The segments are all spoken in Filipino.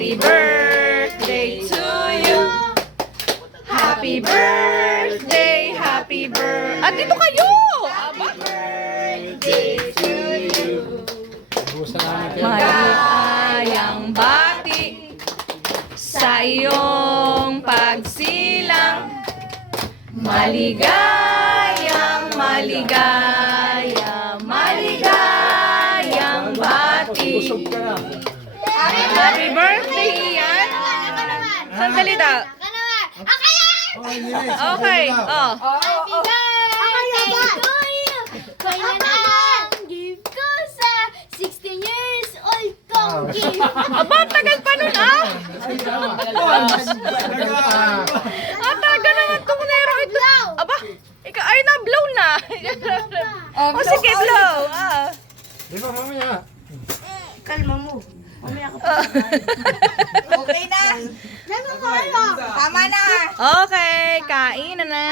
Happy birthday to you. Happy birthday, happy birthday. At dito kayo! Aba? Birthday to you. Maligayang bati sa iyong pagsilang. Maligayang, maligayang bati. Happy birthday, Ian. Sandali daw. Okay. Oh. Happy birthday to you. Kaya na ang gift ko sa 16 years old kong gift. Aba, tagal pa nun ah. Tagal naman itong nero ito. Aba, ikaw ay na-blow na. O sige, blow. Di ba mamaya? Kalma mo. Mamaya ka pa. Okay na. Tama na. Okay, kain na.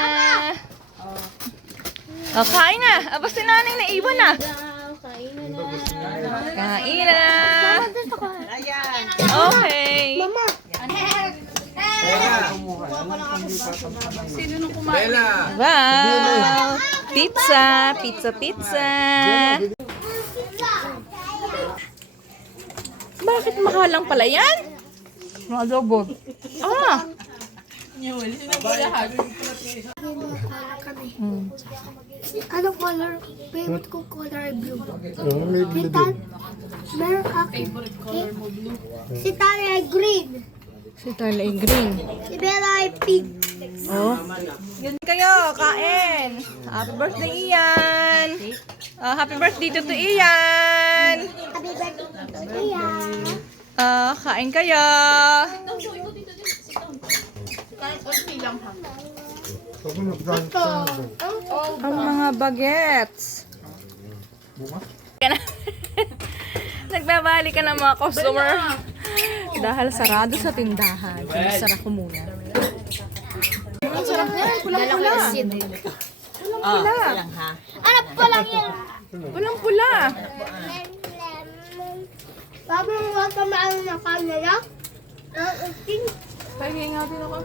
O, kain na. Aba, si nanay na iwan na. Kain na. Okay. Bella! Wow! Pizza! Pizza, pizza! Bakit mahalang pala yan? Adobo. Ah! Anong color? Favorite ko color ay blue. May Si Tan, meron ako. Si Tari ay green. Si Tarla ay green. Si Bella ay pink. Oh. Yun kayo, kain! Happy birthday, Ian! Happy birthday to Ian! Happy birthday to Tia. Kain kayo! Ang mga bagets. Nagbabalik ka ng mga customer. Dahil sarado sa tindahan. Sara ko muna. Ang sarap na yan. Pulang-pula. Pulang-pula. Ano pa lang yan? Pulang-pula. Sabi mo ba sa maano na kanila? Pahingi nga din ako.